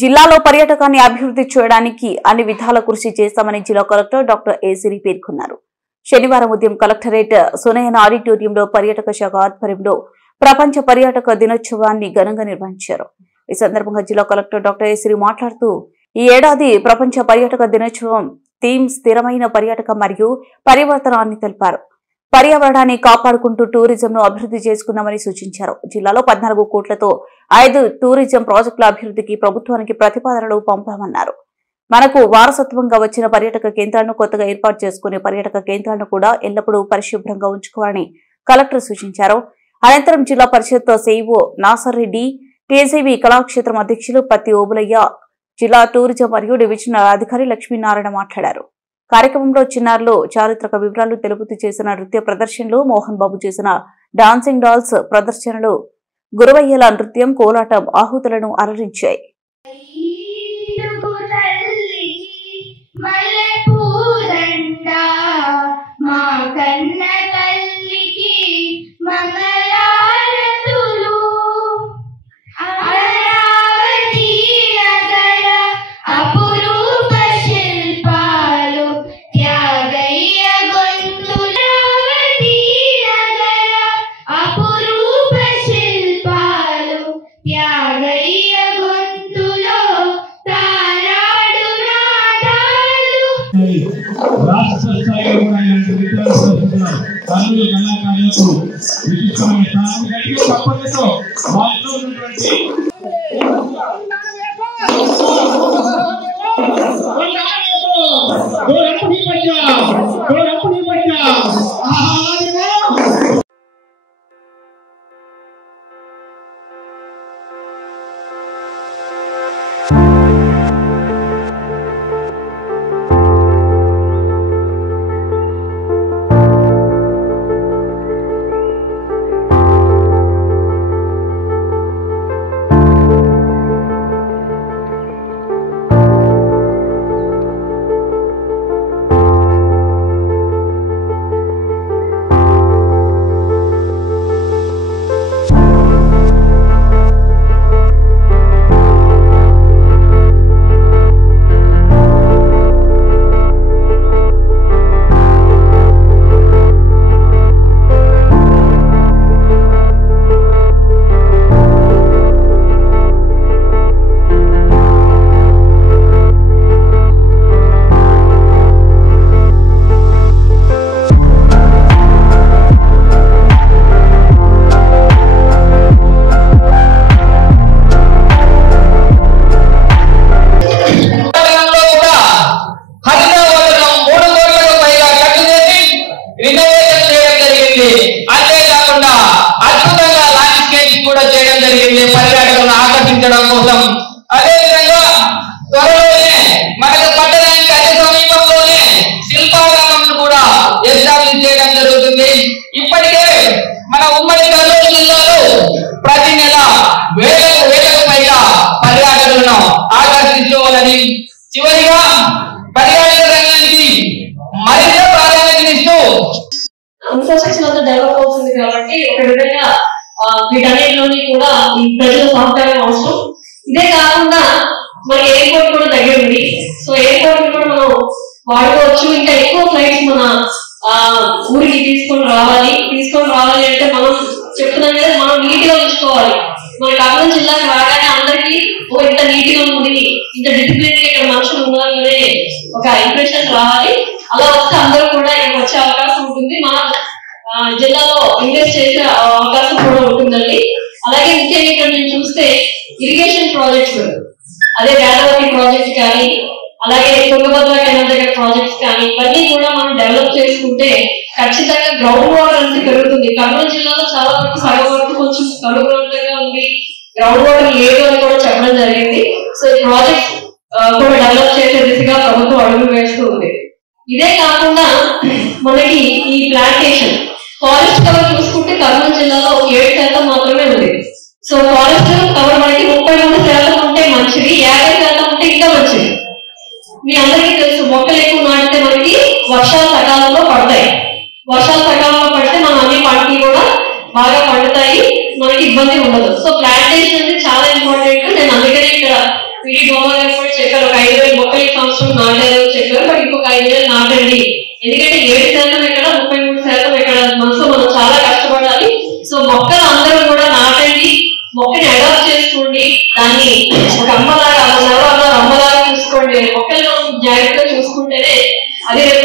జిల్లాలో పర్యాటకాన్ని అభివృద్ధి చేయడానికి అన్ని విధాల కృషి చేస్తామని జిల్లా కలెక్టర్ డాక్టర్ ఏ సిరి పేర్కొన్నారు. శనివారం ఉదయం కలెక్టరేట్ సునయన ఆడిటోరియంలో పర్యాటక శాఖ ఆధ్వర్యంలో ప్రపంచ పర్యాటక దినోత్సవాన్ని ఘనంగా నిర్వహించారు. ఈ సందర్భంగా జిల్లా కలెక్టర్ డాక్టర్ ఏ సిరి మాట్లాడుతూ ఈ ఏడాది ప్రపంచ పర్యాటక దినోత్సవం థీమ్ స్థిరమైన పర్యాటకం మరియు పరివర్తనాన్ని తెలిపారు. పర్యావరణాన్ని కాపాడుకుంటూ టూరిజంను అభివృద్ధి చేసుకుందామని సూచించారు. జిల్లాలో 14 కోట్లతో 5 టూరిజం ప్రాజెక్టుల అభివృద్ధికి ప్రభుత్వానికి ప్రతిపాదనలు పంపామన్నారు. మనకు వారసత్వంగా వచ్చిన పర్యాటక కేంద్రాలను కొత్తగా ఏర్పాటు చేసుకునే పర్యాటక కేంద్రాలను కూడా ఎల్లప్పుడూ పరిశుభ్రంగా ఉంచుకోవాలని కలెక్టర్ సూచించారు. అనంతరం జిల్లా పరిషత్ సిఇఓ నాసర్ రెడ్డి, టీజీబీ కళాక్షేత్రం అధ్యక్షులు పత్తి ఓబులయ్య, జిల్లా టూరిజం మరియు డివిజనల్ అధికారి లక్ష్మీనారాయణ మాట్లాడారు. కార్యక్రమంలో చిన్నారులు చారిత్రక వివరాలు తెలుపుతూ చేసిన నృత్య ప్రదర్శనలు, మోహన్ బాబు చేసిన డాన్సింగ్ డాల్స్ ప్రదర్శనలు, గురవయ్యల నృత్యం, కోలాటం ఆహుతులను అలరించాయి. రాష్ట్ర స్థాయిలో కూడా ఇలాంటి కళలు కళాకారులకు విశిష్టమైన స్థానాన్ని కలిగి తప్పనితో వాళ్ళలో ఉన్నటువంటి పర్యాటకులను ఆకర్షించడం కోసం. అదేవిధంగా త్వరలోనే మనకు పట్టణానికి అతి సమీపంలోనే శిల్పారామం కూడా ఎస్టాబ్లిష్ చేయడం జరుగుతుంది. ఇప్పటికే మన ఉమ్మడి కర్నూలు జిల్లాలో ప్రతి నెల వేలకు పైగా పర్యాటకులను ఆకర్షించుకోవాలని, చివరిగా పర్యాటక రంగానికి మరింత ప్రాధాన్యతనిస్తూ ఇన్ఫ్రాస్ట్రక్చర్ అంతా డెవలప్ అవుతుంది కాబట్టి ఒక విధంగా వీటన్నిటిలోని కూడా ఈ ప్రజల సహకారం అవసరం. ఇదే కాకుండా మనకి ఎయిర్పోర్ట్ కూడా దగ్గర ఉంది. సో ఎయిర్పోర్ట్ కూడా మనం వాడుకోవచ్చు. ఇంకా ఎక్కువ ఫ్లైట్స్ మన ఊరికి తీసుకొని రావాలి అంటే మనం చెప్తున్నాం కదా, మనం నీట్గా ఉంచుకోవాలి. మన కర్నూలు జిల్లాకి రాగానే అందరికీ ఇంత నీట్గా ఉంది, ఇంత డిసిప్లిన్ ఇక్కడ మనుషులు ఉన్నారనే ఒక ఇంప్రెషన్ రావాలి. అలా వస్తే అందరూ కూడా ఇక్కడికి వచ్చే అవకాశం ఉంటుంది. మన జిల్లాలో ఇన్వెస్ట్ చేసే అవకాశం కూడా ఉంటుందండి. అలాగే ముఖ్యంగా ఇక్కడ నేను చూస్తే ఇరిగేషన్ ప్రాజెక్ట్స్, అదే వేదవతి ప్రాజెక్ట్ కానీ, అలాగే తుంగభద్ర కెనాల్ దగ్గర ప్రాజెక్ట్స్ కానీ, ఇవన్నీ కూడా మనం డెవలప్ చేసుకుంటే ఖచ్చితంగా గ్రౌండ్ వాటర్ అనేది పెరుగుతుంది. కర్నూలు జిల్లాలో చాలా వరకు సగం వరకు కొంచెం కనుగొనగా ఉంది, గ్రౌండ్ వాటర్ లేదు అని కూడా చెప్పడం జరిగింది. సో ఈ ప్రాజెక్ట్స్ కూడా డెవలప్ చేసే దిశగా ప్రభుత్వం అడుగులు వేస్తూ ఉంది. ఇదే కాకుండా మనకి ఈ ప్లాంటేషన్ ఫారెస్ట్ కవర్ చూసుకుంటే కర్నూలు జిల్లాలో 7% మాత్రమే ఉంది. సో ఫారెస్ట్ కవర్ మనకి 33% ఉంటే మంచిది, 50% ఉంటే ఇంకా మంచిది. మీ అందరికీ తెలుసు, మొక్కలు ఎక్కువ నాటితే మనకి వర్షాలు సకాలంలో పడతాయి. వర్షాలు సకాలంలో పడితే మనం అన్ని పంటలు కూడా బాగా పండుతాయి, మనకి ఇబ్బంది ఉండదు. సో ప్లాంటేషన్ అనేది చాలా ఇంపార్టెంట్. నేను అందుకనే ఇక్కడ గోవా గారు కూడా చెప్పారు, ఒక 5,000 మొక్కలు ఈ సంవత్సరం నాటారు చెప్పారు. మరి ఇంకొక 5,000 నాటండి. ఎందుకంటే 7% ఎక్కడ 33% ఎక్కడ మనసు మనం చాలా కష్టపడాలి. సో మొక్కలు అందరూ కూడా నాటండి, మొక్కని అడాప్ట్ చేసుకోండి, దాన్ని ఒక అమ్మలాగా అమ్మలాగా చూసుకోండి. మొక్కలను జాగ్రత్తగా చూసుకుంటేనే అది రేపు